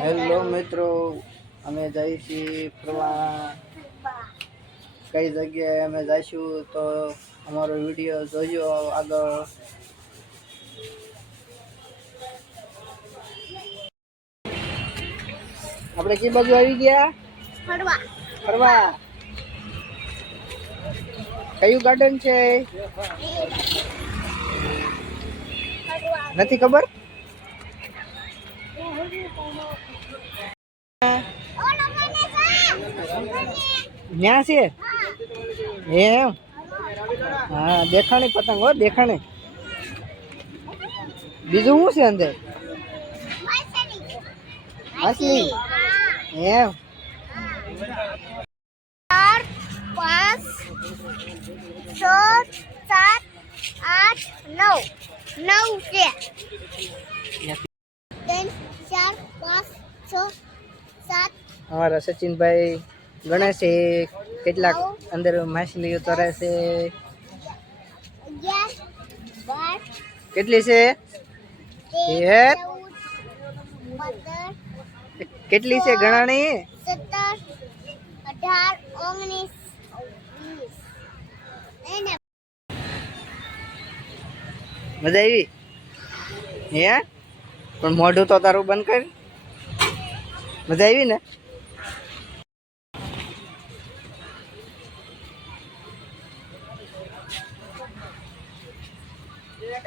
Hello મિત્રો અમે જઈએ છીએ ફરવા કઈ જગ્યાએ અમે જઈશું તો અમારો વીડિયો જોજો આગળ. આપણે કઈ બાજુ આવી ગયા? ફરવા. ફરવા. કયું ગાર્ડન છે? નથી ખબર? ન્યા છે? એમ? હા દેખાણી પતંગ હો દેખાણી. બીજું શું છે અંદર? અસલી એમ. ચાર પાંચ છ સાત આઠ નવ. નવ છે. ત્રણ ચાર પાંચ છ સાત. અમારા સચિનભાઈ ગણે છે, કેટલાક અંદર માછલીઓ તરે છે. કેટલી છે? તેર. કેટલી છે ગણાણી? મજા આવી? હે? પણ મોઢું તો તારું બંધ કર. મજા આવી ને?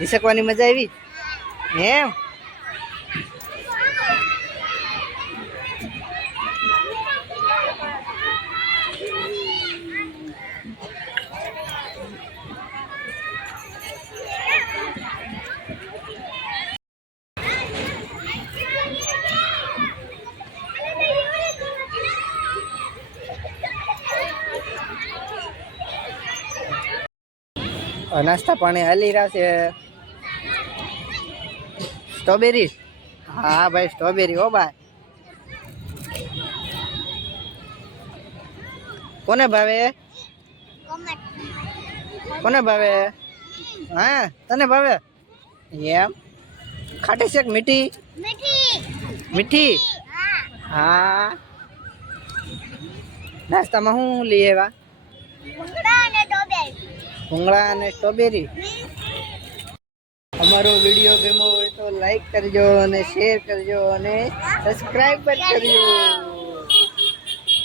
હિસકવાની મજા આવી? એમ? નાસ્તા પાણી હાલી રહ્યા છે. સ્ટ્રોબેરી હા, ભાઈ સ્ટ્રોબેરી હો, ભાઈ. કોને ભાવે? કોને ભાવે? હા, તને ભાવે? એમ? ખાટી છે મીઠી? મીઠી? હા. હા નાસ્તામાં શું લઈ આવ્યા? ભૂંગળા અને સ્ટ્રોબેરી. અમારો વીડિયો ગમ્યો હોય તો લાઈક કરજો અને શેર કરજો અને સબસ્ક્રાઈબ પણ કરજો.